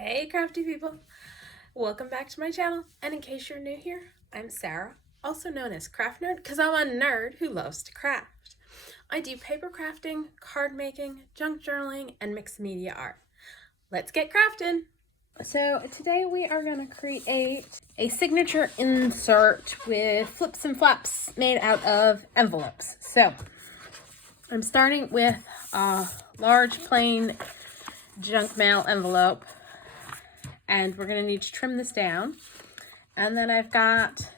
Hey crafty people, welcome back to my channel, and in case you're new here, I'm Sarah, also known as Craft Nerd because I'm a nerd who loves to craft. I do paper crafting, card making, junk journaling, and mixed media art. Let's get crafting! So today we are going to create a signature insert with flips and flaps made out of envelopes. So I'm starting with a large plain junk mail envelope, and we're going to need to trim this down. And then I've got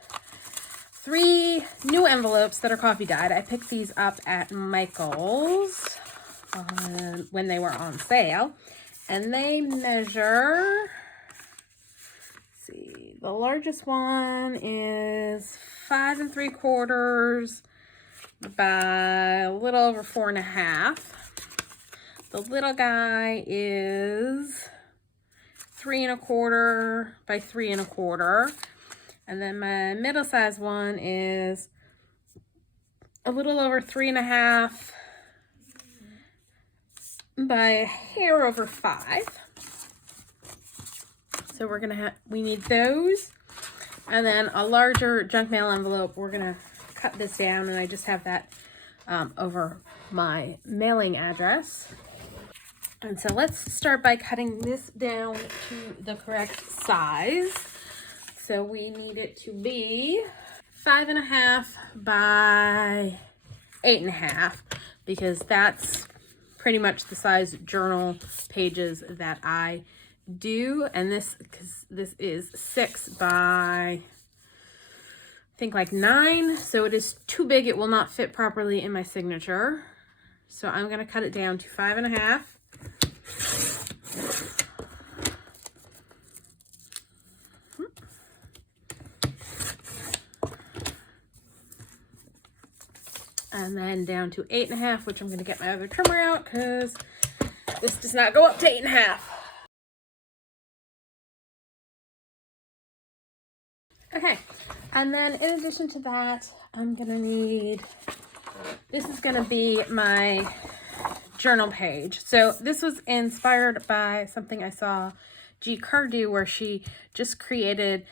3 new envelopes that are coffee dyed. I picked these up at Michael's when they were on sale, and they measure, let's see, the largest one is 5 3/4 by a little over 4.5. The little guy is 3 1/4 by 3 1/4, and then my middle-sized one is a little over 3.5 by a hair over 5. So we need those, and then a larger junk mail envelope. We're gonna cut this down, and I just have that over my mailing address. And so let's start by cutting this down to the correct size. So we need it to be 5.5 by 8.5, because that's pretty much the size journal pages that I do. And because this is 6 by, I think, like 9, so it is too big. It will not fit properly in my signature. So I'm going to cut it down to 5.5. And then down to 8.5, which I'm going to get my other trimmer out because this does not go up to 8.5. Okay, and then in addition to that, I'm going to need, this is going to be my journal page. So this was inspired by something I saw G. Carr do, where she just created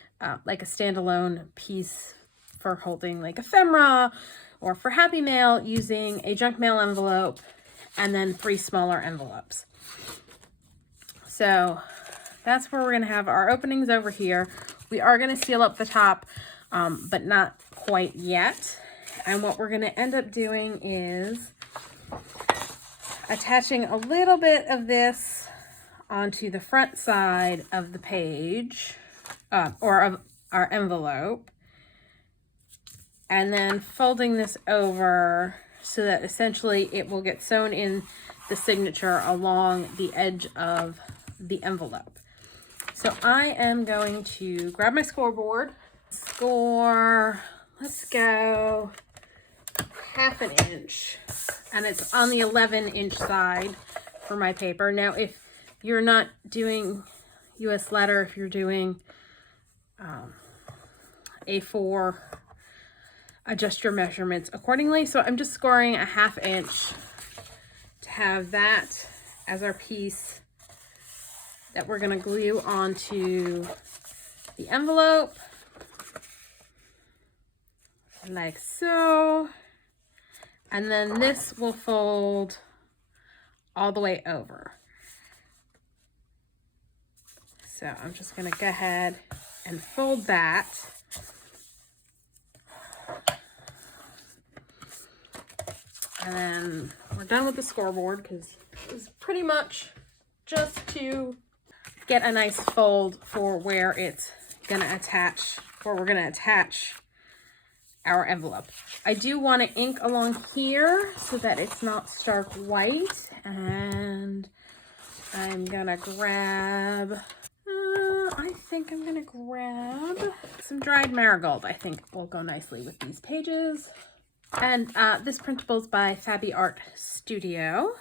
like a standalone piece for holding like ephemera or for happy mail, using a junk mail envelope and then 3 smaller envelopes. So that's where we're going to have our openings over here. We are going to seal up the top, but not quite yet. And what we're going to end up doing is attaching a little bit of this onto the front side of the page, or of our envelope, and then folding this over so that essentially it will get sewn in the signature along the edge of the envelope. So I am going to grab my scoreboard. Score, let's go 1/2 inch, and it's on the 11-inch side for my paper. Now, if you're not doing US letter, if you're doing A4, adjust your measurements accordingly. So I'm just scoring 1/2 inch to have that as our piece that we're going to glue onto the envelope, like so. And then this will fold all the way over. So I'm just going to go ahead and fold that. And then we're done with the scoreboard, because it's pretty much just to get a nice fold for where it's going to attach, or we're going to attach our envelope. I do want to ink along here so that it's not stark white, and I'm gonna grab, I think I'm gonna grab some dried marigold. I think will go nicely with these pages. And this printable is by Fabby Art Studio.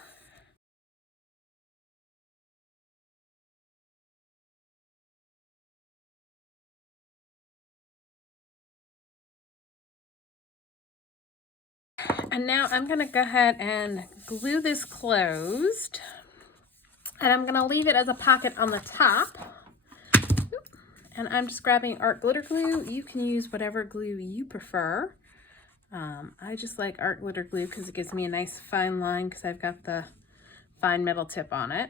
And now I'm going to go ahead and glue this closed. And I'm gonna leave it as a pocket on the top. And I'm just grabbing art glitter glue. You can use whatever glue you prefer. I just like art glitter glue because it gives me a nice fine line because I've got the fine metal tip on it.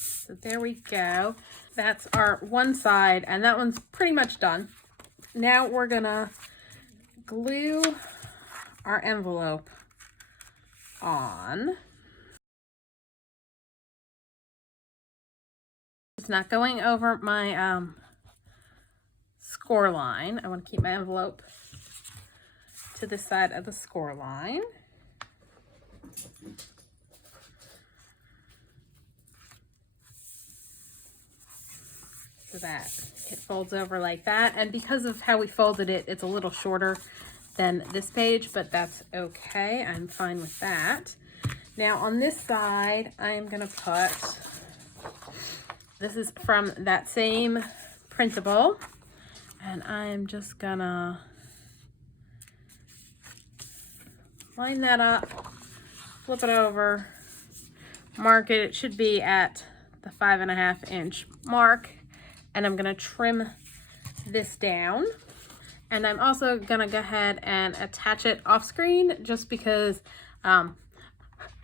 So there we go. That's our one side, and that one's pretty much done. Now we're gonna glue our envelope on. It's not going over my score line. I want to keep my envelope to the side of the score line. So that it folds over like that. And because of how we folded it, it's a little shorter than this page, but that's okay. I'm fine with that. Now on this side, I'm gonna put, this is from that same printable, and I'm just gonna line that up, flip it over, mark it. It should be at the 5.5 inch mark, and I'm gonna trim this down. And I'm also gonna go ahead and attach it off screen just because I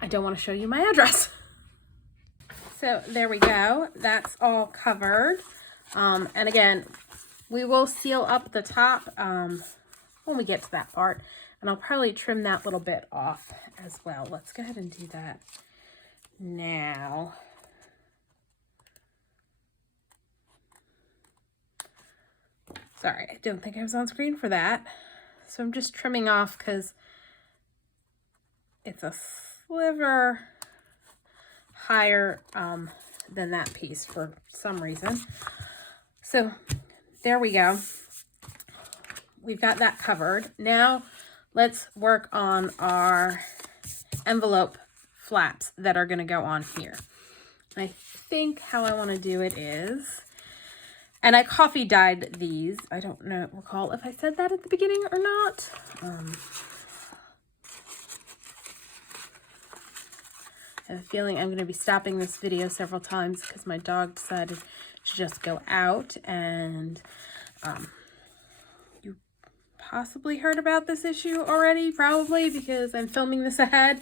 don't want to show you my address. So there we go. That's all covered. And again, we will seal up the top when we get to that part. And I'll probably trim that little bit off as well. Let's go ahead and do that now. Sorry, I don't think I was on screen for that. So I'm just trimming off because it's a sliver higher than that piece for some reason. So there we go. We've got that covered. Now let's work on our envelope flaps that are going to go on here. I think how I want to do it is, and I coffee dyed these. I don't recall if I said that at the beginning or not. I have a feeling I'm going to be stopping this video several times because my dog decided to just go out, and you possibly heard about this issue already, probably because I'm filming this ahead.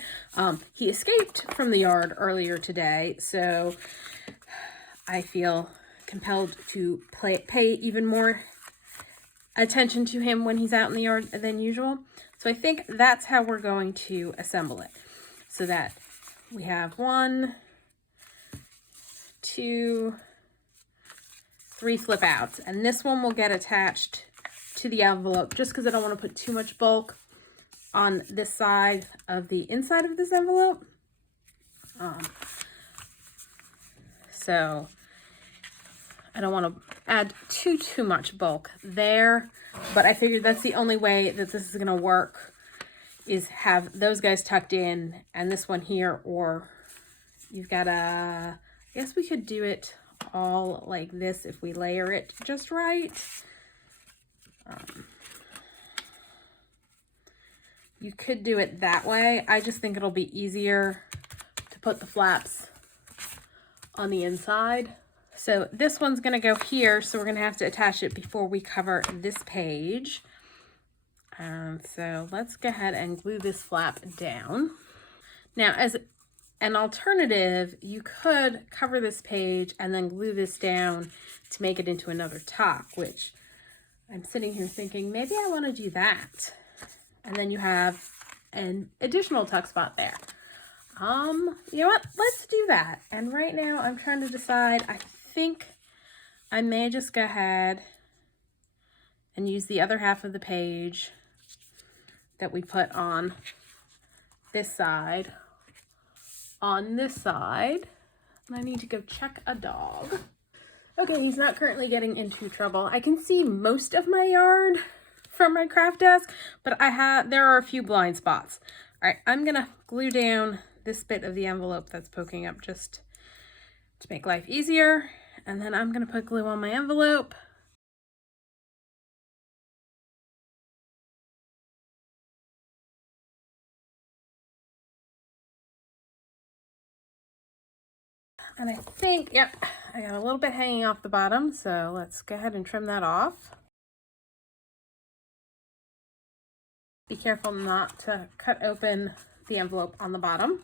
He escaped from the yard earlier today, so I feel compelled to pay even more attention to him when he's out in the yard than usual. So I think that's how we're going to assemble it, so that we have 1, 2, 3 flip outs, and this one will get attached to the envelope just because I don't want to put too much bulk on this side of the inside of this envelope. So I don't want to add too much bulk there, but I figured that's the only way that this is going to work, is have those guys tucked in and this one here, or you've got I guess we could do it all like this if we layer it just right. You could do it that way. I just think it'll be easier to put the flaps on the inside. So this one's going to go here, so we're going to have to attach it before we cover this page. So let's go ahead and glue this flap down. Now, as an alternative, you could cover this page and then glue this down to make it into another top, which I'm sitting here thinking maybe I want to do that. And then you have an additional tuck spot there. You know what? Let's do that. And right now I'm trying to decide. I think I may just go ahead and use the other half of the page that we put on this side on this side. And I need to go check a dog. Okay, he's not currently getting into trouble. I can see most of my yard from my craft desk, but there are a few blind spots. All right, I'm gonna glue down this bit of the envelope that's poking up just to make life easier. And then I'm gonna put glue on my envelope. And I think, yep, I got a little bit hanging off the bottom, so let's go ahead and trim that off. Be careful not to cut open the envelope on the bottom.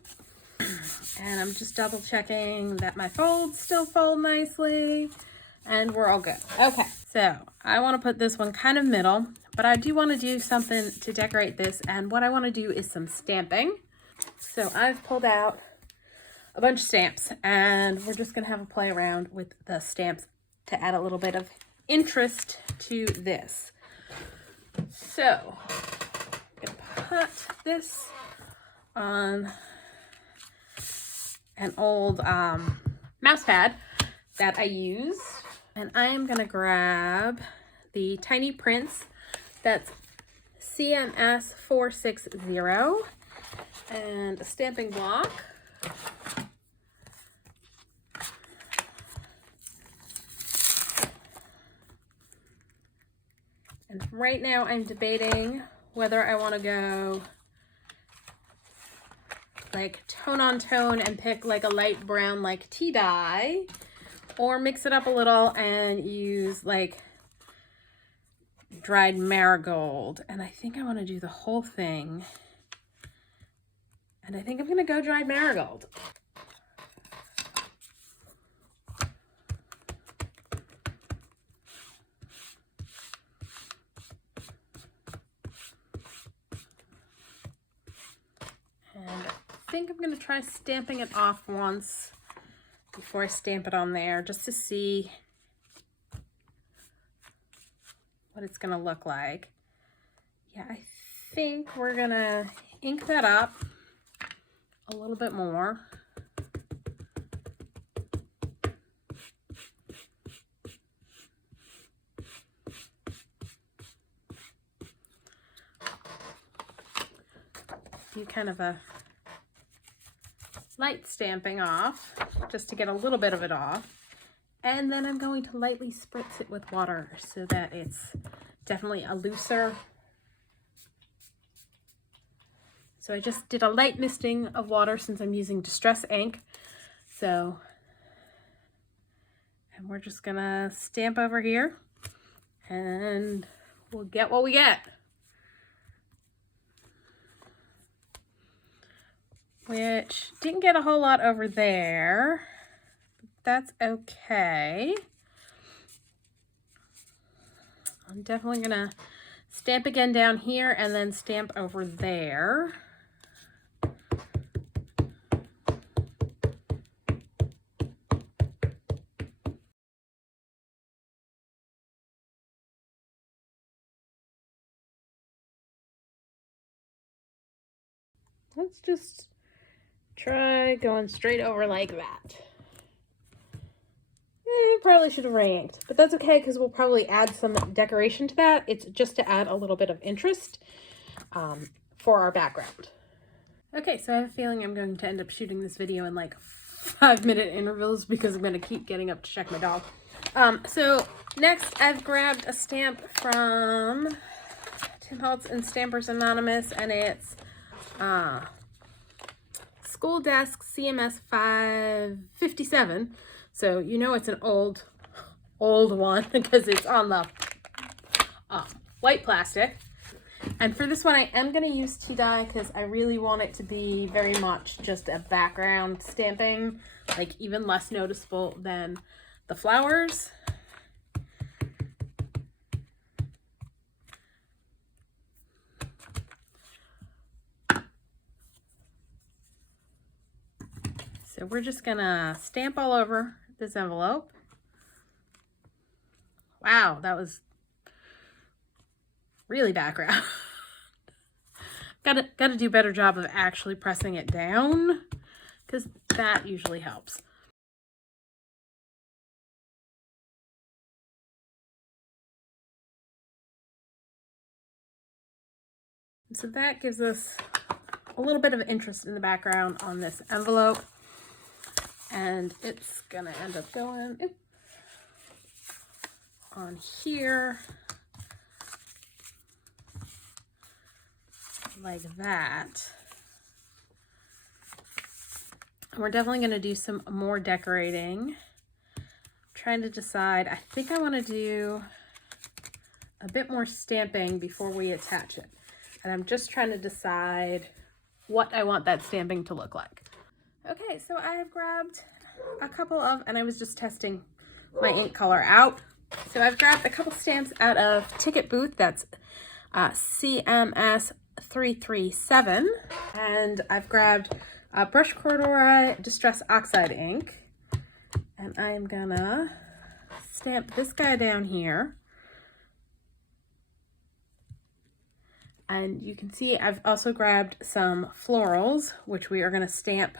And I'm just double checking that my folds still fold nicely, and we're all good. Okay, so I want to put this one kind of middle, but I do want to do something to decorate this, and what I want to do is some stamping. So I've pulled out a bunch of stamps, and we're just going to have a play around with the stamps to add a little bit of interest to this. So I'm going to put this on an old mouse pad that I used, and I am going to grab the Tiny Prints, that's CMS 460, and a stamping block. And right now I'm debating whether I want to go like tone on tone and pick like a light brown like tea dye, or mix it up a little and use like dried marigold. And I think I want to do the whole thing, and I think I'm going to go dried marigold. And I think I'm going to try stamping it off once before I stamp it on there, just to see what it's going to look like. Yeah, I think we're going to ink that up a little bit more. Do kind of a light stamping off, just to get a little bit of it off. And then I'm going to lightly spritz it with water so that it's definitely a looser. So I just did a light misting of water since I'm using Distress ink. So, and we're just gonna stamp over here and we'll get what we get. Which didn't get a whole lot over there, but that's okay. I'm definitely gonna stamp again down here and then stamp over there. Let's just try going straight over like that. Probably should have re-inked, but that's okay because we'll probably add some decoration to that. It's just to add a little bit of interest for our background. Okay, so I have a feeling I'm going to end up shooting this video in like 5-minute intervals because I'm going to keep getting up to check my dog. So next I've grabbed a stamp from Tim Holtz and Stampers Anonymous, and it's School Desk CMS 557. So you know it's an old one because it's on the white plastic. And for this one I am going to use tea dye because I really want it to be very much just a background stamping, like even less noticeable than the flowers. So we're just gonna stamp all over this envelope. Wow, that was really background. Gotta do a better job of actually pressing it down because that usually helps. So that gives us a little bit of interest in the background on this envelope. And it's gonna end up going on here like that. We're definitely going to do some more decorating. I'm trying to decide. I think I want to do a bit more stamping before we attach it. And I'm just trying to decide what I want that stamping to look like. Okay, so I have grabbed a couple of, and I was just testing my ink color out. So I've grabbed a couple stamps out of Ticket Booth. That's CMS337. And I've grabbed Brush Corduroy Distress Oxide ink. And I am gonna stamp this guy down here. And you can see I've also grabbed some florals, which we are gonna stamp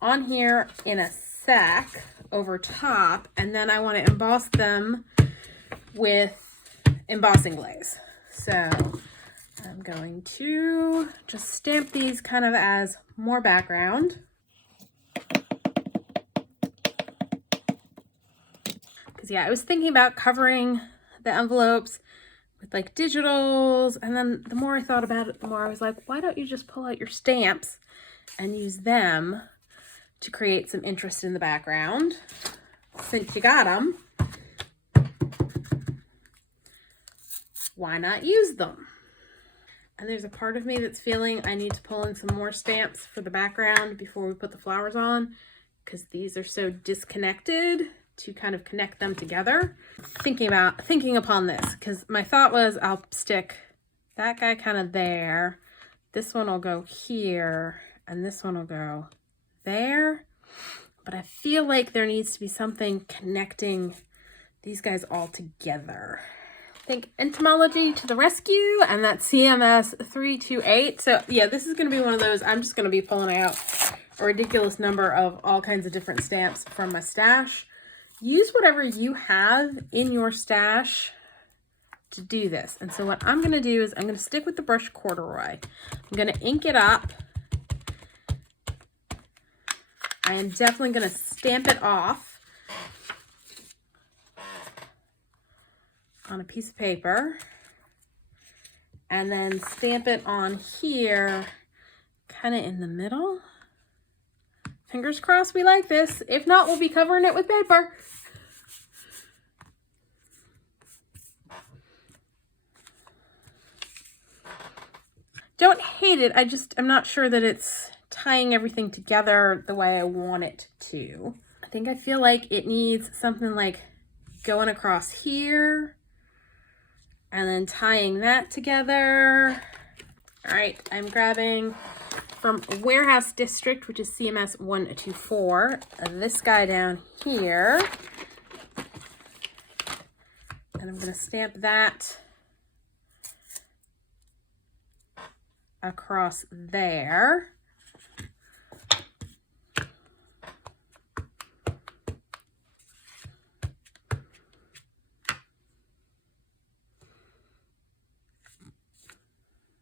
on here in a sack over top. And then I wanna emboss them with embossing glaze. So I'm going to just stamp these kind of as more background. Because yeah, I was thinking about covering the envelopes with like digitals, and then the more I thought about it, the more I was like, why don't you just pull out your stamps and use them to create some interest in the background? Since you got them, why not use them? And there's a part of me that's feeling I need to pull in some more stamps for the background before we put the flowers on, because these are so disconnected, to kind of connect them together. Thinking upon this, because my thought was I'll stick that guy kind of there, this one will go here, and this one will go there. But I feel like there needs to be something connecting these guys all together. I think Entomology to the rescue, and that's CMS328. So yeah, this is going to be one of those, I'm just going to be pulling out a ridiculous number of all kinds of different stamps from my stash. Use whatever you have in your stash to do this. And so what I'm going to do is I'm going to stick with the Brush Corduroy. I'm going to ink it up. I am definitely going to stamp it off on a piece of paper. And then stamp it on here, kind of in the middle. Fingers crossed we like this. If not, we'll be covering it with paper. Don't hate it. I'm not sure that it's tying everything together the way I want it to. I feel like it needs something like going across here and then tying that together. All right, I'm grabbing from Warehouse District, which is CMS124, this guy down here. And I'm going to stamp that across there.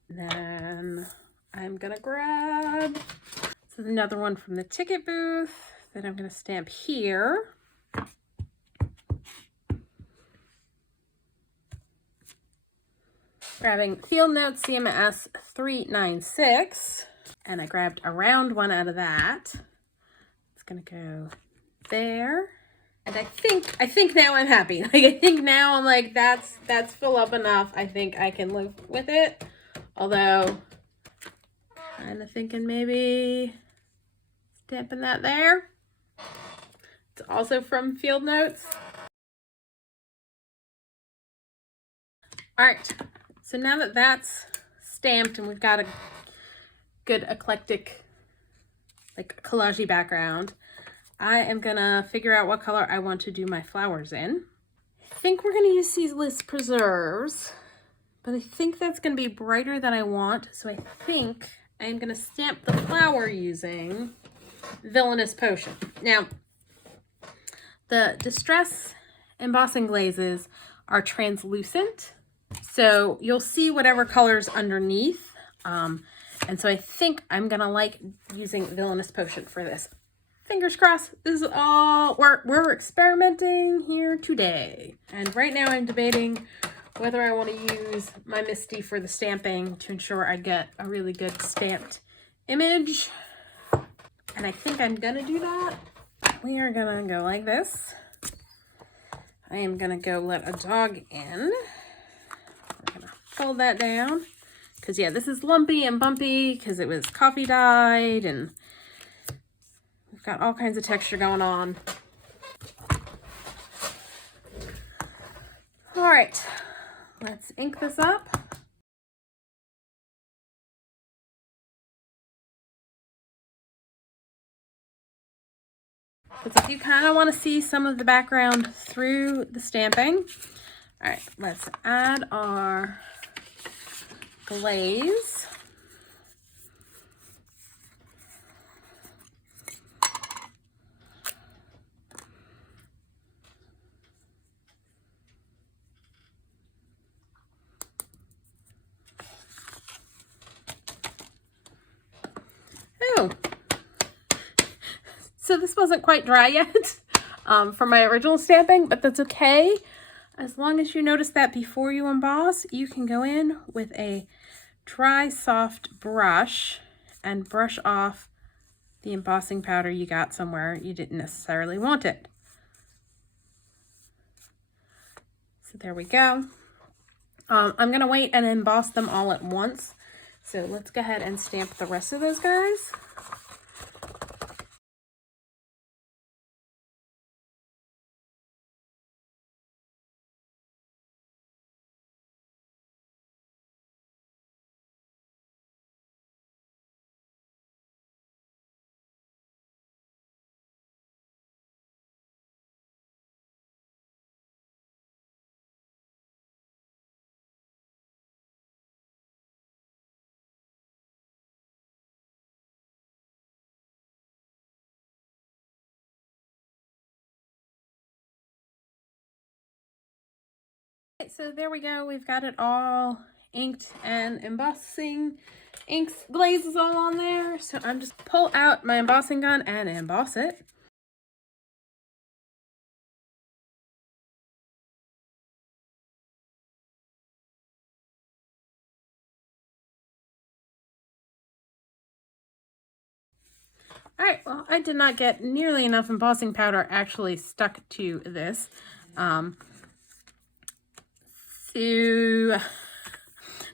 Then I'm gonna grab, this is another one from the Ticket Booth that I'm gonna stamp here. Grabbing Field Notes CMS328, and I grabbed a round one out of that. It's gonna go there. And I think now I'm happy. Like, I think now I'm like, that's full up enough. I think I can live with it. Although, kind of thinking maybe stamping that there. It's also from Field Notes. All right, so now that that's stamped and we've got a good eclectic, like collage-y background, I am gonna figure out what color I want to do my flowers in. I think we're gonna use Seedless Preserves, but I think that's gonna be brighter than I want. So I think I'm gonna stamp the flower using Villainous Potion. Now, the Distress embossing glazes are translucent, so you'll see whatever colors underneath. And so I think I'm gonna like using Villainous Potion for this. Fingers crossed, this is all, we're experimenting here today. And right now I'm debating whether I want to use my Misty for the stamping to ensure I get a really good stamped image, And I think I'm gonna do that. We are gonna go like this. I am gonna go let a dog in. We're gonna fold that down. Cause yeah, this is lumpy and bumpy because it was coffee dyed and we've got all kinds of texture going on. All right, let's ink this up. Because if you kind of want to see some of the background through the stamping. All right, let's add our glaze. Oh, so this wasn't quite dry yet from my original stamping, but that's okay. As long as you notice that before you emboss, you can go in with a dry, soft brush and brush off the embossing powder you got somewhere you didn't necessarily want it. So there we go. I'm gonna wait and emboss them all at once. So let's go ahead and stamp the rest of those guys. Okay, so there we go. We've got it all inked and embossing. Glaze is all on there. So I'm just pull out my embossing gun and emboss it. All right, well, I did not get nearly enough embossing powder actually stuck to this. So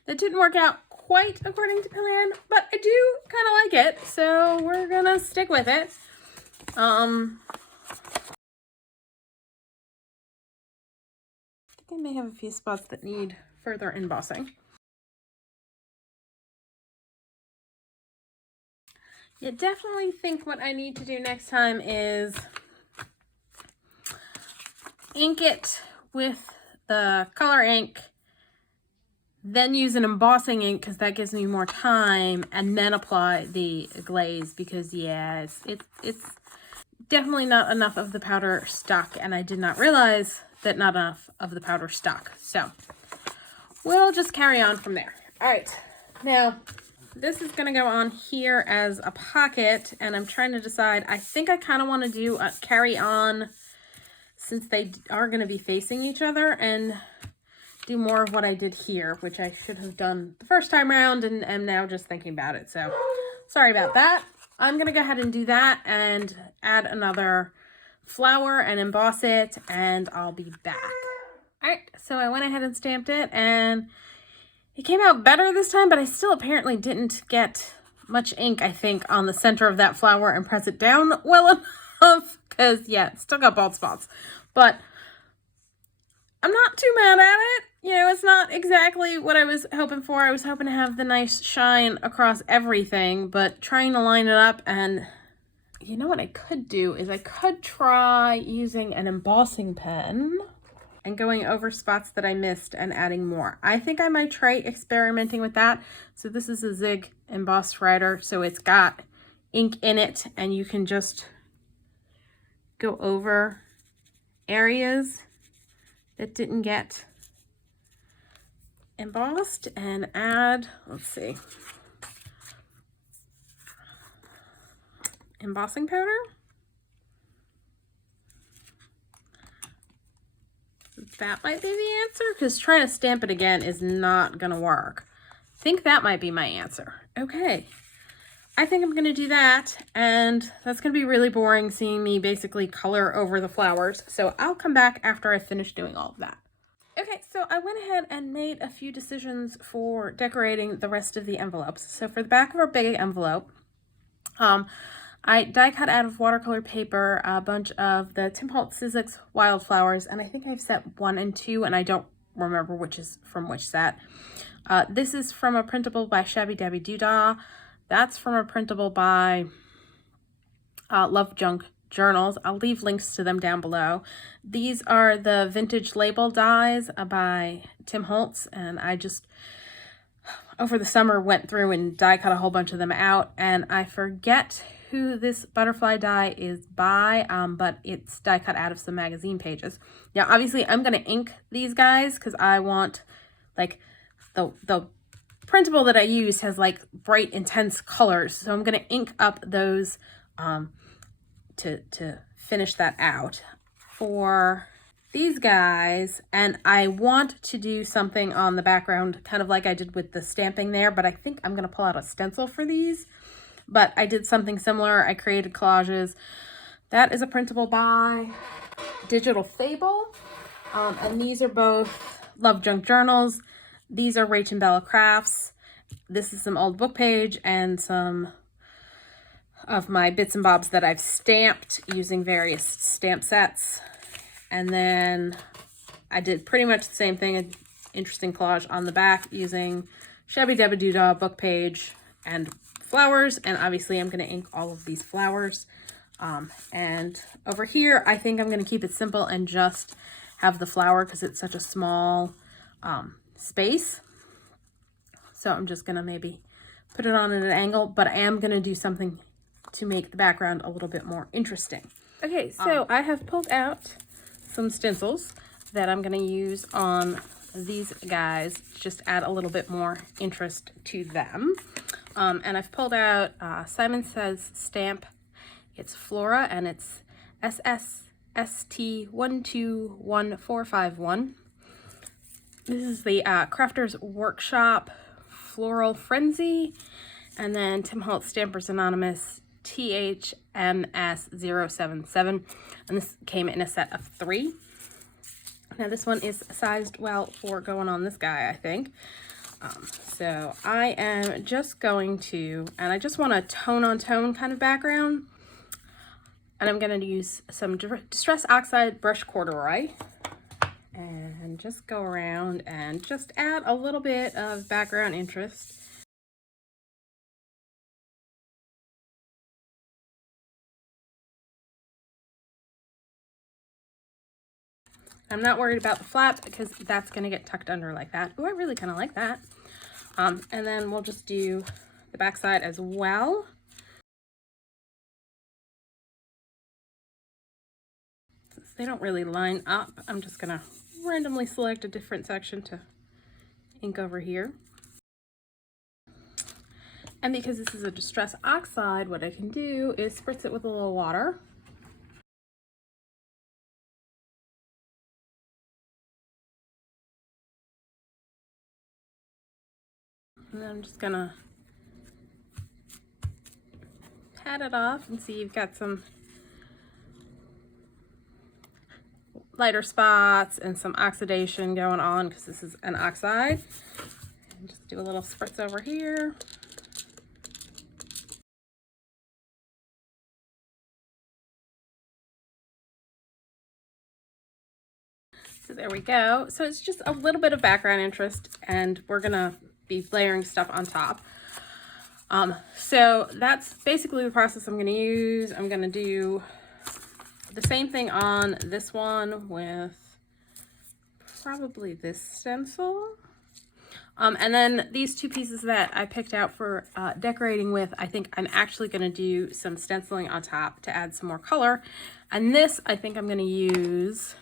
that didn't work out quite according to plan, but I do kind of like it, so we're gonna stick with it. I think I may have a few spots that need further embossing. Yeah, definitely think what I need to do next time is ink it with the color ink, then use an embossing ink because that gives me more time, and then apply the glaze because yeah, it's definitely not enough of the powder stuck, and I did not realize that not enough of the powder stuck. So we'll just carry on from there. All right, now this is going to go on here as a pocket, and I'm trying to decide. I think I kind of want to do a carry on since they are going to be facing each other and do more of what I did here, which I should have done the first time around and am now just thinking about it. So sorry about that. I'm going to go ahead and do that and add another flower and emboss it, and I'll be back. All right, so I went ahead and stamped it, and it came out better this time, but I still apparently didn't get much ink, I think, on the center of that flower and press it down well enough because, yeah, it's still got bald spots. But I'm not too mad at it. You know, it's not exactly what I was hoping for. I was hoping to have the nice shine across everything, but trying to line it up, and you know what I could do is I could try using an embossing pen and going over spots that I missed and adding more. I think I might try experimenting with that. So this is a Zig embossed writer, so it's got ink in it, and you can just go over areas that didn't get embossed and add, let's see, embossing powder. That might be the answer, because trying to stamp it again is not gonna work. I think that might be my answer. Okay, I think I'm going to do that, and that's going to be really boring seeing me basically color over the flowers. So I'll come back after I finish doing all of that. Okay, so I went ahead and made a few decisions for decorating the rest of the envelopes. So for the back of our big envelope, I die cut out of watercolor paper a bunch of the Tim Holtz Sizzix Wildflowers, and I think I've set 1 and 2, and I don't remember which is from which set. This is from a printable by Shabbydabbydoodah. That's from a printable by LoveJunkJournal. I'll leave links to them down below. These are the vintage label dies by Tim Holtz, and I just over the summer went through and die cut a whole bunch of them out, and I forget who this butterfly die is by, but it's die cut out of some magazine pages. Now obviously I'm going to ink these guys because I want, like, the printable that I use has like bright intense colors, so I'm going to ink up those to finish that out for these guys. And I want to do something on the background kind of like I did with the stamping there, but I think I'm going to pull out a stencil for these. But I did something similar. I created collages. That is a printable by Digital Fable, and these are both LoveJunkJournals. These are Rach and Bella crafts. This is some old book page and some of my bits and bobs that I've stamped using various stamp sets. And then I did pretty much the same thing, an interesting collage on the back using Shabbydabbydoodah book page and flowers. And obviously I'm going to ink all of these flowers. And over here, I think I'm going to keep it simple and just have the flower because it's such a small space. So I'm just going to maybe put it on at an angle, but I am going to do something to make the background a little bit more interesting. Okay, so I have pulled out some stencils that I'm going to use on these guys, just add a little bit more interest to them. And I've pulled out Simon Says stamp. It's Flora, and it's SSST121451. This is the Crafters Workshop Floral Frenzy, and then Tim Holtz Stampers Anonymous THMS077, and this came in a set of 3. Now this one is sized well for going on this guy, I think. So I am just going to, and I just want a tone-on-tone kind of background, and I'm going to use some Distress Oxide Brush Corduroy and just go around and just add a little bit of background interest. I'm not worried about the flap because that's going to get tucked under like that. Oh, I really kind of like that. And then we'll just do the back side as well. Since they don't really line up, I'm just going to randomly select a different section to ink over here. And because this is a Distress Oxide, what I can do is spritz it with a little water. And then I'm just gonna pat it off and see you've got some lighter spots and some oxidation going on because this is an oxide. And just do a little spritz over here. So there we go. So it's just a little bit of background interest, and we're gonna be layering stuff on top. So that's basically the process I'm going to use. I'm going to do the same thing on this one with probably this stencil. And then these 2 pieces that I picked out for decorating with, I think I'm actually going to do some stenciling on top to add some more color. And this, I think I'm going to use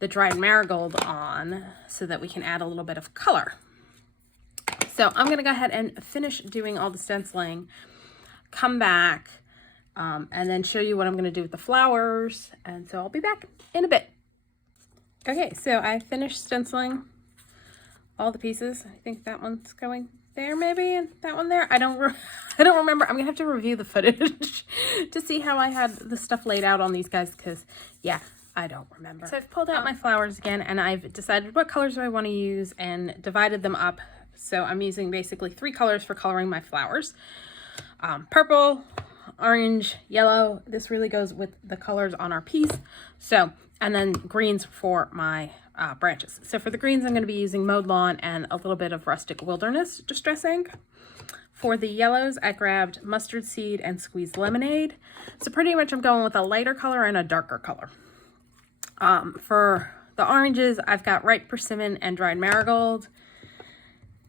the dried marigold on so that we can add a little bit of color. So I'm going to go ahead and finish doing all the stenciling, come back, and then show you what I'm going to do with the flowers. And so I'll be back in a bit. Okay, so I finished stenciling all the pieces. I think that one's going there maybe, and that one there. I don't remember. I'm gonna have to review the footage to see how I had the stuff laid out on these guys, because yeah, I don't remember. So I've pulled out my flowers again, and I've decided what colors do I want to use and divided them up. So I'm using basically 3 colors for coloring my flowers. Purple, orange, yellow. This really goes with the colors on our piece. So, and then greens for my branches. So for the greens, I'm going to be using Mowed Lawn and a little bit of Rustic Wilderness Distress ink. For the yellows, I grabbed Mustard Seed and Squeezed Lemonade. So pretty much I'm going with a lighter color and a darker color. For the oranges, I've got Ripe Persimmon and Dried Marigold,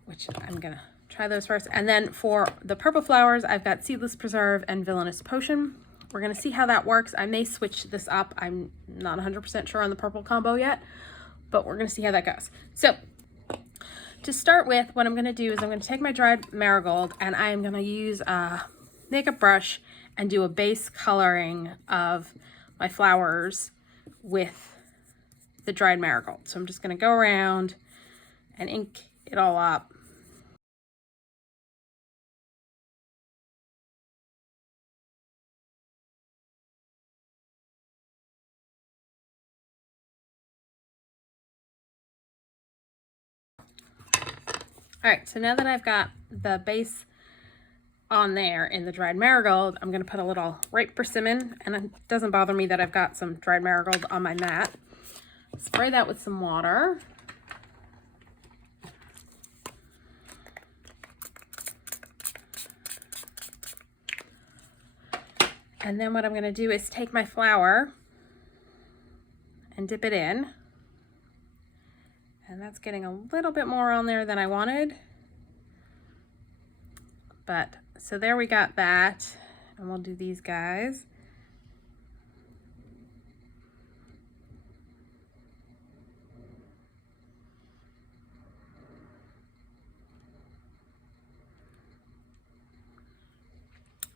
which I'm going to try those first. And then for the purple flowers, I've got Seedless Preserve and Villainous Potion. We're going to see how that works. I may switch this up. I'm not 100% sure on the purple combo yet, but we're going to see how that goes. So to start with, what I'm going to do is I'm going to take my dried marigold, and I am going to use a makeup brush and do a base coloring of my flowers with the dried marigold. So I'm just going to go around and ink it all up. All right, so now that I've got the base on there in the dried marigold, I'm going to put a little ripe persimmon, and it doesn't bother me that I've got some dried marigold on my mat. Spray that with some water. And then what I'm going to do is take my flower and dip it in. And that's getting a little bit more on there than I wanted. But, so there we got that. And we'll do these guys.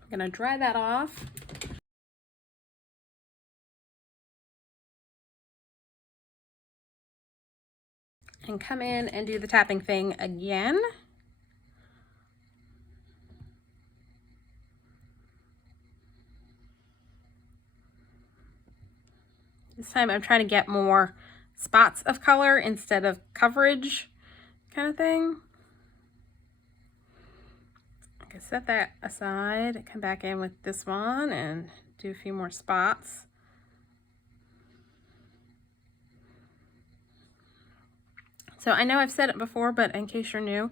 I'm gonna dry that off. And come in and do the tapping thing again. This time I'm trying to get more spots of color instead of coverage kind of thing. Okay, set that aside, come back in with this one and do a few more spots. So I know I've said it before, but in case you're new,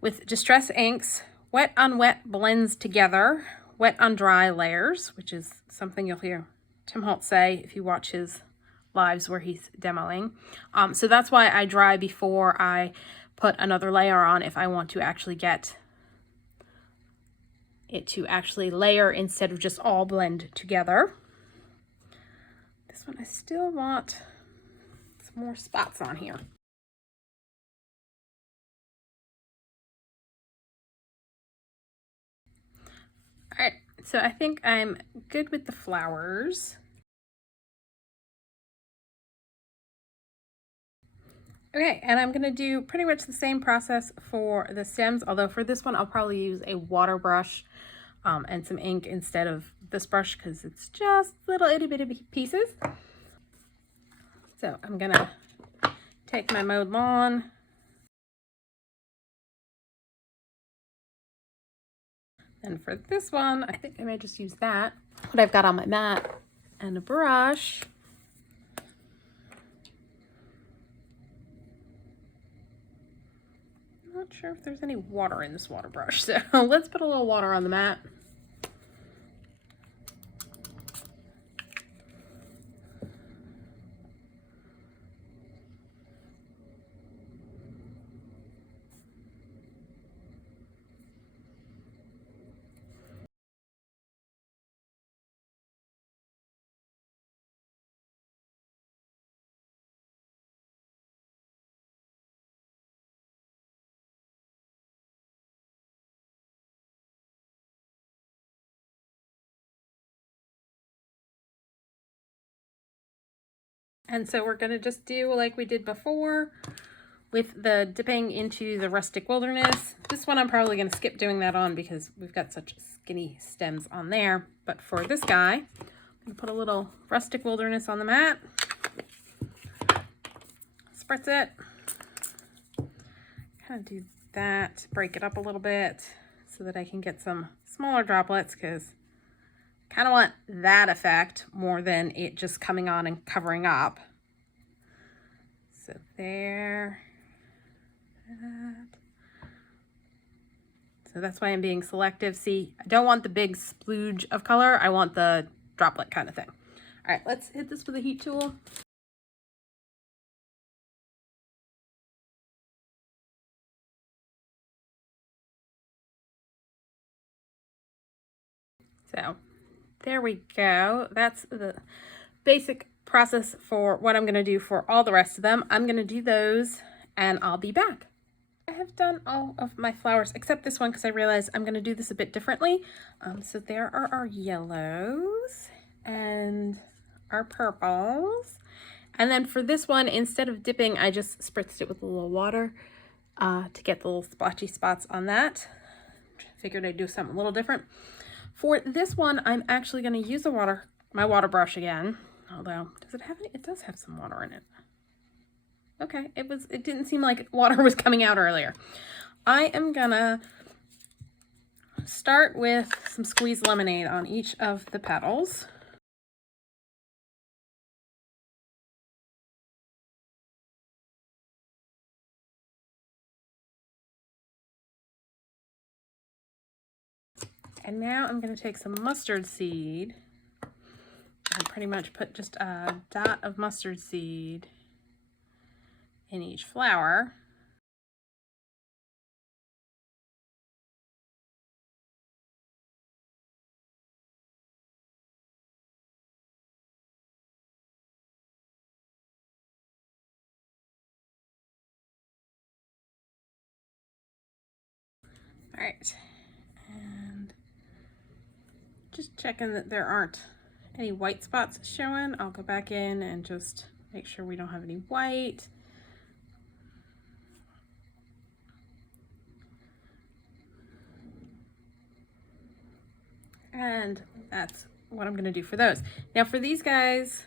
with Distress inks, wet on wet blends together, wet on dry layers, which is something you'll hear Tim Holtz say if you watch his lives where he's demoing. So that's why I dry before I put another layer on, if I want to actually get it to actually layer instead of just all blend together. This one I still want more spots on here. All right, so I think I'm good with the flowers. Okay, and I'm gonna do pretty much the same process for the stems, although for this one I'll probably use a water brush and some ink instead of this brush because it's just little itty bitty pieces. So I'm gonna take my Mowed Lawn, and for this one, I think I may just use that, what I've got on my mat, and a brush. I'm not sure if there's any water in this water brush, so let's put a little water on the mat. And so we're going to just do like we did before. with the dipping into the Rustic Wilderness. This one I'm probably going to skip doing that on because we've got such skinny stems on there. But for this guy, I'm going to put a little Rustic Wilderness on the mat. Spritz it. Kind of do that, break it up a little bit so that I can get some smaller droplets, because I kind of want that effect more than it just coming on and covering up. So there. So that's why I'm being selective. See, I don't want the big splooge of color. I want the droplet kind of thing. All right, let's hit this with a heat tool. So there we go. That's the basic process for what I'm going to do for all the rest of them. I'm going to do those and I'll be back. I have done all of my flowers except this one because I realized I'm going to do this a bit differently. So there are our yellows and our purples. And then for this one, instead of dipping, I just spritzed it with a little water to get the little splotchy spots on that. Figured I'd do something a little different. For this one, I'm actually going to use my water brush again. Although, does it have any? It does have some water in it. Okay, it didn't seem like water was coming out earlier. I am gonna start with some squeezed lemonade on each of the petals. And now I'm gonna take some mustard seed and pretty much put just a dot of mustard seed in each flower. All right, and just checking that there aren't any white spots showing. I'll go back in and just make sure we don't have any white. And that's what I'm going to do for those. Now for these guys,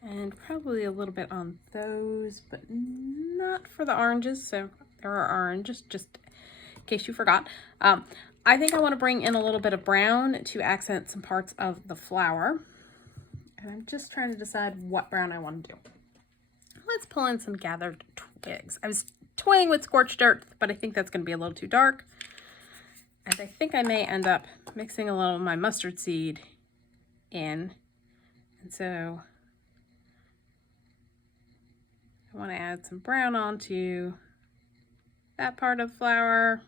and probably a little bit on those, but not for the oranges. So there are oranges, just in case you forgot. I think I want to bring in a little bit of brown to accent some parts of the flower. And I'm just trying to decide what brown I want to do. Let's pull in some gathered twigs. I was toying with scorched earth, but I think that's going to be a little too dark. And I think I may end up mixing a little of my mustard seed in. And so I want to add some brown onto that part of the flower.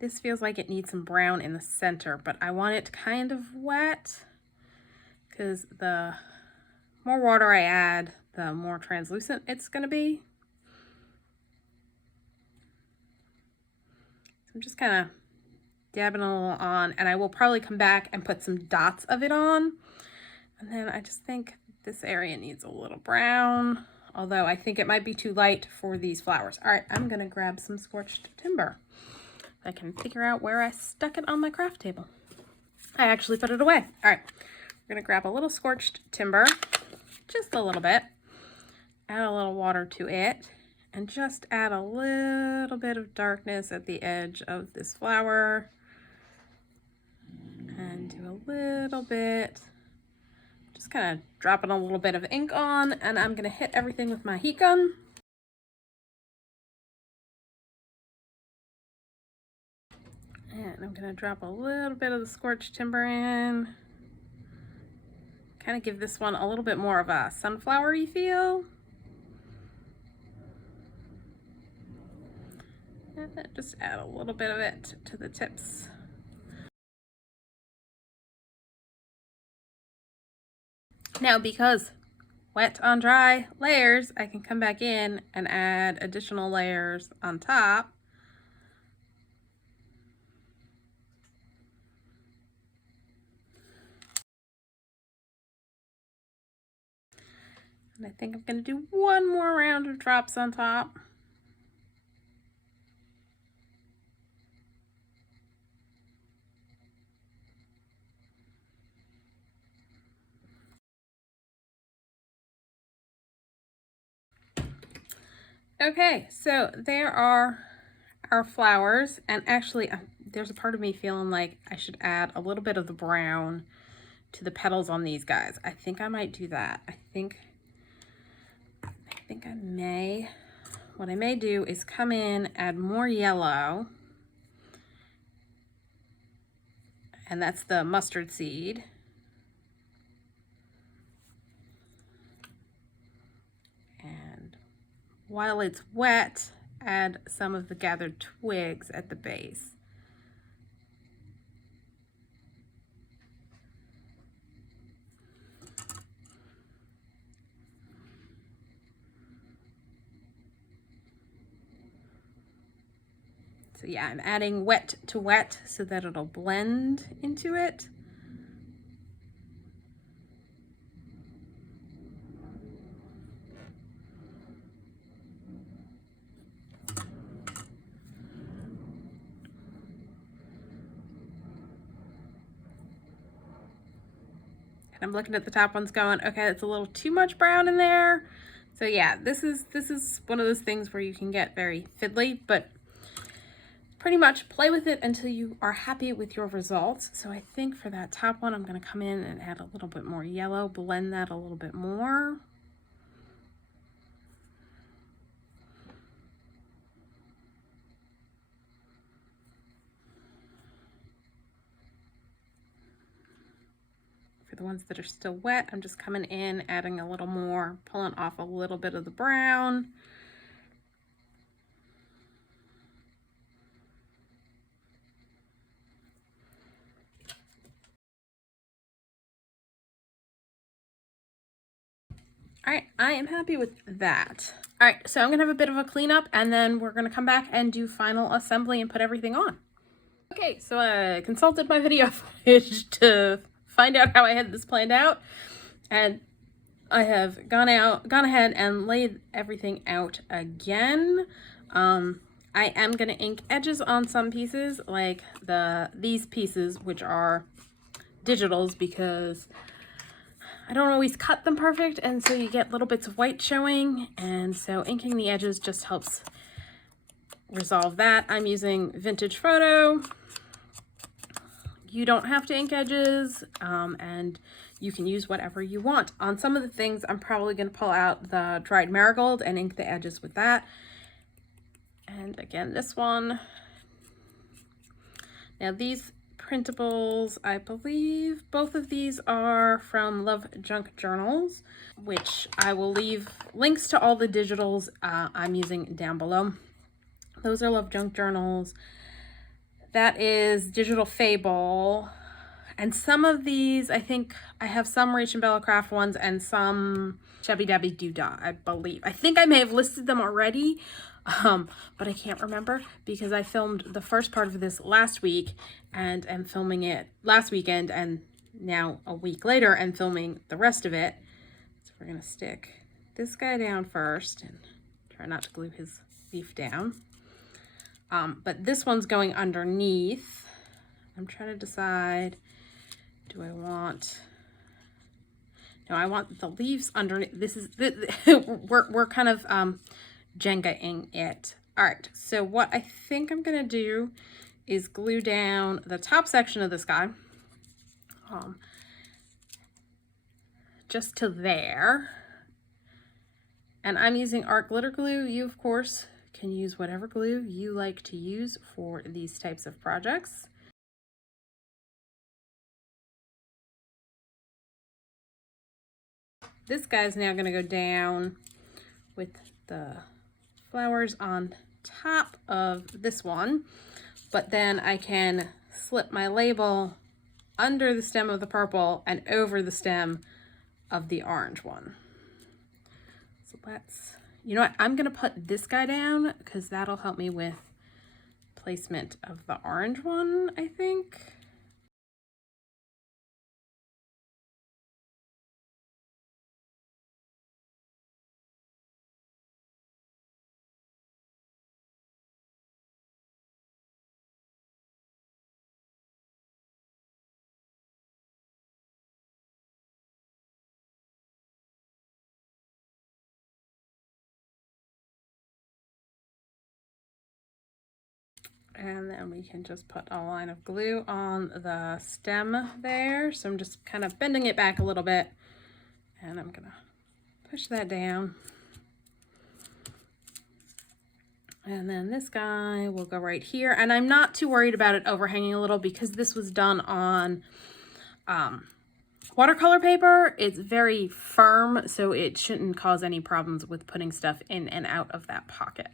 This feels like it needs some brown in the center, but I want it kind of wet because the more water I add, the more translucent it's going to be. So I'm just kind of dabbing a little on, and I will probably come back and put some dots of it on. And then I just think this area needs a little brown, although I think it might be too light for these flowers. All right, I'm going to grab some scorched timber. I can figure out where I stuck it on my craft table. I actually put it away. All right, we're going to grab a little scorched timber, just a little bit, add a little water to it, and just add a little bit of darkness at the edge of this flower. And do a little bit, just kind of dropping a little bit of ink on, and I'm going to hit everything with my heat gun. And I'm going to drop a little bit of the scorched timber in. Kind of give this one a little bit more of a sunflower-y feel. And then just add a little bit of it to the tips. Now, because wet on dry layers, I can come back in and add additional layers on top. And I think I'm going to do one more round of drops on top. Okay, so there are our flowers, and actually there's a part of me feeling like I should add a little bit of the brown to the petals on these guys. I think I might do that. I think I may. What I may do is come in, add more yellow, and that's the mustard seed. And while it's wet, add some of the gathered twigs at the base. So yeah, I'm adding wet to wet so that it'll blend into it. And I'm looking at the top ones going, okay, it's a little too much brown in there. So yeah, this is one of those things where you can get very fiddly, but pretty much play with it until you are happy with your results. So I think for that top one, I'm going to come in and add a little bit more yellow, blend that a little bit more. For the ones that are still wet, I'm just coming in, adding a little more, pulling off a little bit of the brown. All right, I am happy with that. All right, so I'm gonna have a bit of a cleanup and then we're gonna come back and do final assembly and put everything on. Okay, so I consulted my video footage to find out how I had this planned out, and I have gone ahead and laid everything out again. I am gonna ink edges on some pieces, like these pieces, which are digitals, because I don't always cut them perfect, and so you get little bits of white showing, and so inking the edges just helps resolve that. I'm using Vintage Photo. You don't have to ink edges, and you can use whatever you want. On some of the things, I'm probably going to pull out the dried marigold and ink the edges with that. And again, this one. Now these printables, I believe both of these are from LoveJunkJournal, which I will leave links to all the digitals I'm using down below. Those are LoveJunkJournal. That is Digital Fable. And some of these, I think I have some Rach and Bella craft ones and some Shabbydabbydoodah, I believe. I think I may have listed them already, but I can't remember because I filmed the first part of this last week and am filming it last weekend, and now a week later I'm filming the rest of it. So we're gonna stick this guy down first and try not to glue his leaf down. But this one's going underneath. I'm trying to decide, do I want, no, I want the leaves underneath. This is, we're kind of Jenga-ing it. All right, so what I think I'm gonna do is glue down the top section of this guy, just to there. And I'm using art glitter glue. You, of course, can use whatever glue you like to use for these types of projects. This guy's now going to go down with the flowers on top of this one, but then I can slip my label under the stem of the purple and over the stem of the orange one. So let's, you know what, I'm going to put this guy down because that'll help me with placement of the orange one, I think. And then we can just put a line of glue on the stem there. So I'm just kind of bending it back a little bit, and I'm gonna push that down. And then this guy will go right here. And I'm not too worried about it overhanging a little because this was done on watercolor paper. It's very firm, so it shouldn't cause any problems with putting stuff in and out of that pocket.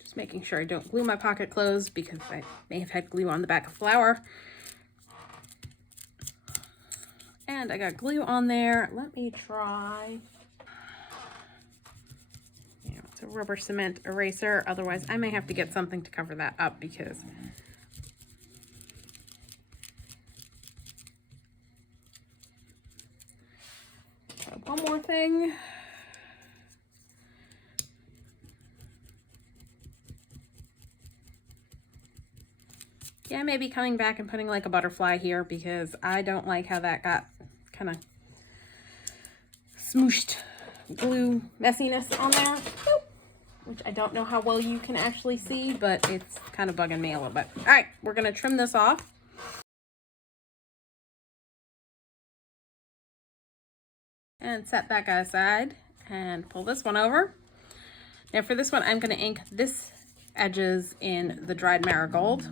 Just making sure I don't glue my pocket closed because I may have had glue on the back of flower. And I got glue on there. Let me try. It's a rubber cement eraser. Otherwise, I may have to get something to cover that up because one more thing. Yeah, maybe coming back and putting like a butterfly here because I don't like how that got kind of smooshed glue messiness on there, which I don't know how well you can actually see, but it's kind of bugging me a little bit. All right, we're gonna trim this off. And set that guy aside and pull this one over. Now for this one, I'm gonna ink this edges in the dried marigold.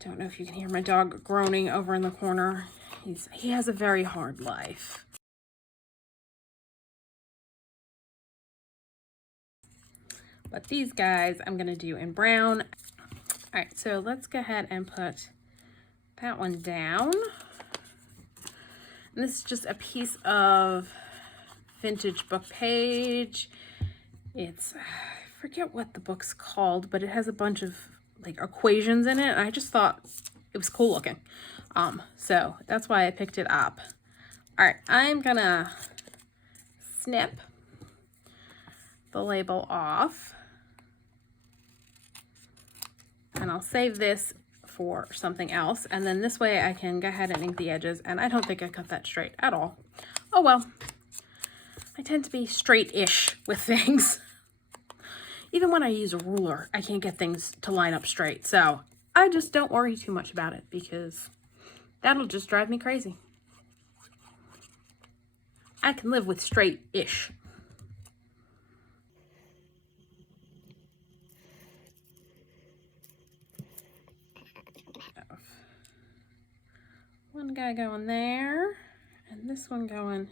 Don't know if you can hear my dog groaning over in the corner. He has a very hard life. But these guys I'm gonna do in brown. All right, so let's go ahead and put that one down. And this is just a piece of vintage book page. It's, I forget what the book's called, but it has a bunch of like equations in it. And I just thought it was cool looking. So that's why I picked it up. All right, I'm gonna snip the label off. And I'll save this for something else. And then this way I can go ahead and ink the edges. And I don't think I cut that straight at all. Oh well. I tend to be straight-ish with things. Even when I use a ruler, I can't get things to line up straight. So I just don't worry too much about it because that'll just drive me crazy. I can live with straight-ish. One guy going there, and this one going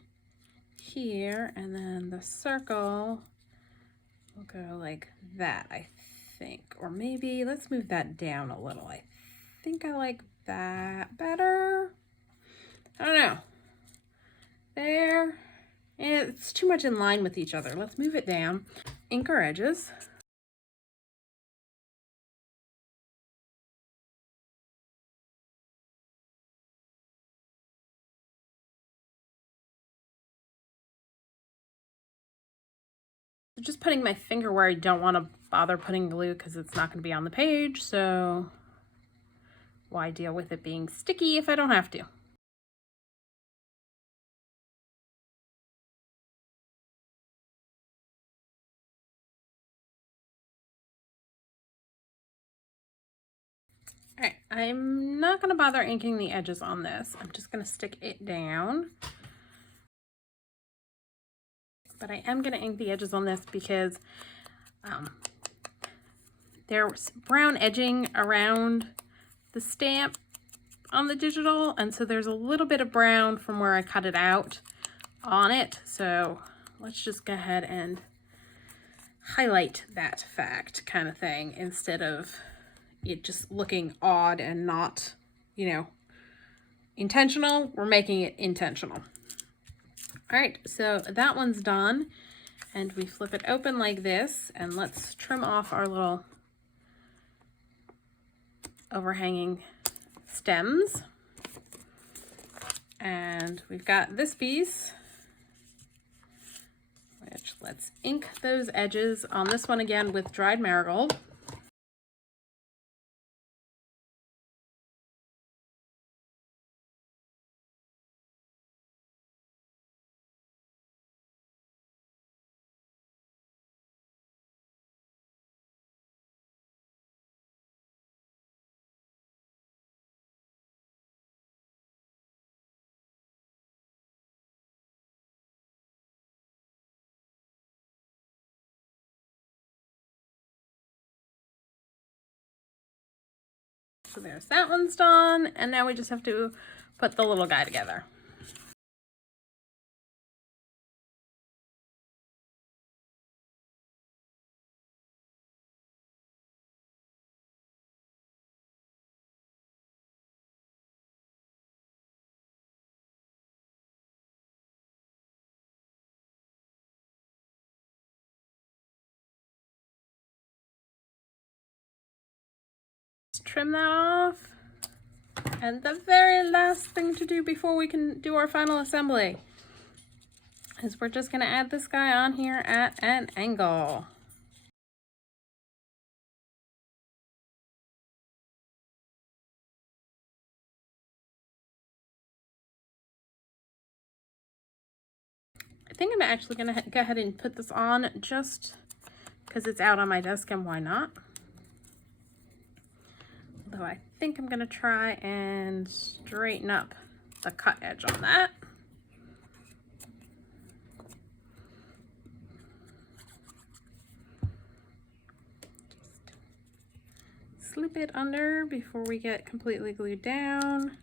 here, and then the circle will go like that, I think. Or maybe let's move that down a little. I think I like that better. I don't know. There. And it's too much in line with each other. Let's move it down. Ink our edges. Just putting my finger where I don't want to bother putting glue because it's not going to be on the page, so why deal with it being sticky if I don't have to? All right, I'm not going to bother inking the edges on this. I'm just going to stick it down. But I am going to ink the edges on this because there's brown edging around the stamp on the digital, and so there's a little bit of brown from where I cut it out on it. So let's just go ahead and highlight that fact kind of thing instead of it just looking odd and not, you know, intentional. We're making it intentional. All right, so that one's done, and we flip it open like this, and let's trim off our little overhanging stems. And we've got this piece, which let's ink those edges on this one again with dried marigold. So there's that one's done, and now we just have to put the little guy together. Trim that off, and the very last thing to do before we can do our final assembly is we're just going to add this guy on here at an angle. I think I'm actually going to go ahead and put this on just because it's out on my desk, and why not? Although I think I'm going to try and straighten up the cut edge on that. Just slip it under before we get completely glued down.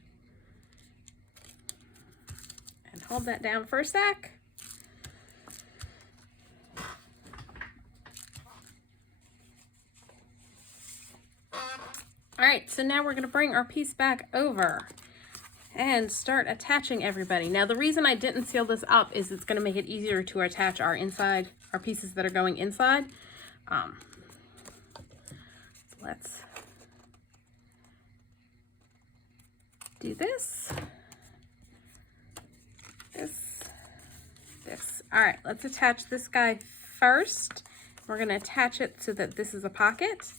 And hold that down for a sec. All right, so now we're going to bring our piece back over and start attaching everybody. Now, the reason I didn't seal this up is it's going to make it easier to attach our pieces that are going inside. Let's do this. All right, let's attach this guy first. We're going to attach it so that this is a pocket.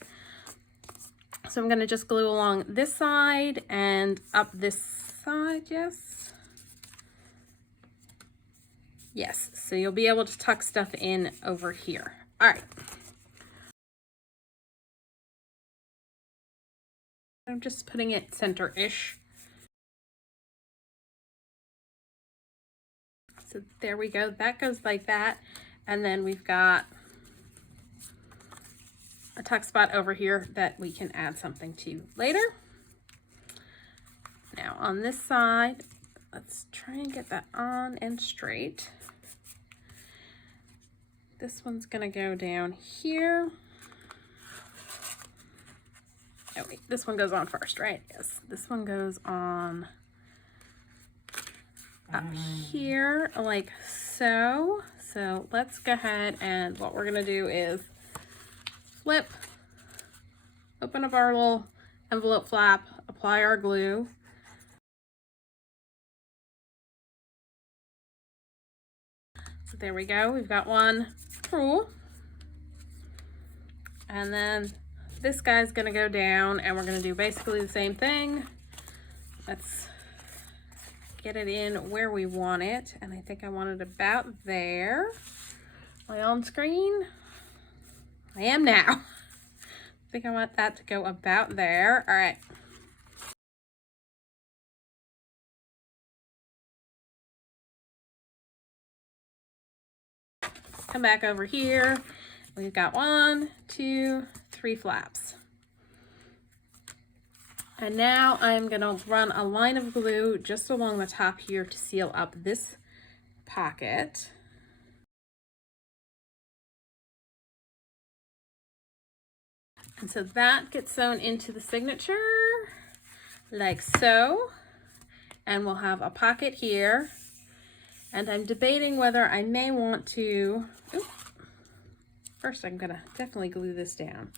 So I'm going to just glue along this side and up this side, yes. Yes, so you'll be able to tuck stuff in over here. All right. I'm just putting it center-ish. So there we go. That goes like that. And then we've got a tuck spot over here that we can add something to later. Now on this side, let's try and get that on and straight. This one's gonna go down here. Oh wait, this one goes on first, right? Yes, this one goes on up here like so. So let's go ahead, and what we're gonna do is flip, open up our little envelope flap, apply our glue. So there we go, we've got one through. And then this guy's gonna go down, and we're gonna do basically the same thing. Let's get it in where we want it. And I think I want it about there. Am I on screen? I am now. I think I want that to go about there. All right. Come back over here. We've got 1, 2, 3 flaps. And now I'm gonna run a line of glue just along the top here to seal up this pocket. And so that gets sewn into the signature like so. And we'll have a pocket here. And I'm debating whether I may want to, first I'm gonna definitely glue this down.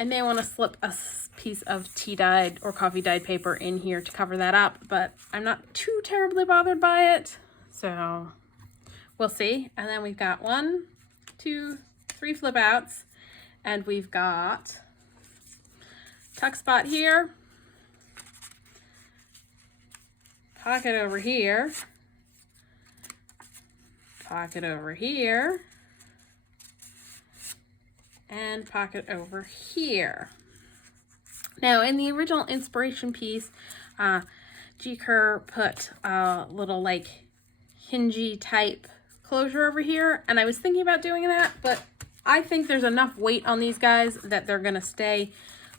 I may want to slip a piece of tea dyed or coffee dyed paper in here to cover that up, but I'm not too terribly bothered by it. So we'll see. And then we've got 1, 2, 3 flip outs, and we've got tuck spot here, pocket over here, pocket over here, and pocket over here. Now in the original inspiration piece, G. Kerr put a little like hingy type closure over here, and I was thinking about doing that, but I think there's enough weight on these guys that they're gonna stay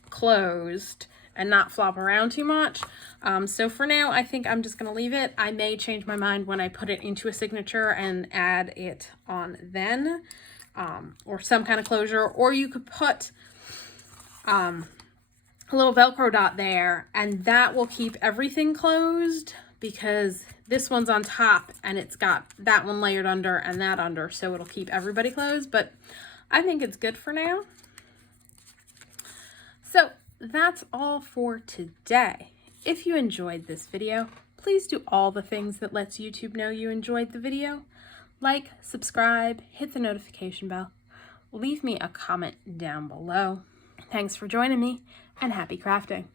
closed and not flop around too much. So for now, I think I'm just gonna leave it. I may change my mind when I put it into a signature and add it on then, or some kind of closure, or you could put a little Velcro dot there, and that will keep everything closed, because this one's on top and it's got that one layered under and that under, so it'll keep everybody closed. But I think it's good for now. So that's all for today. If you enjoyed this video, please do all the things that lets YouTube know you enjoyed the video. Like, subscribe, hit the notification bell, leave me a comment down below. Thanks for joining me, and happy crafting.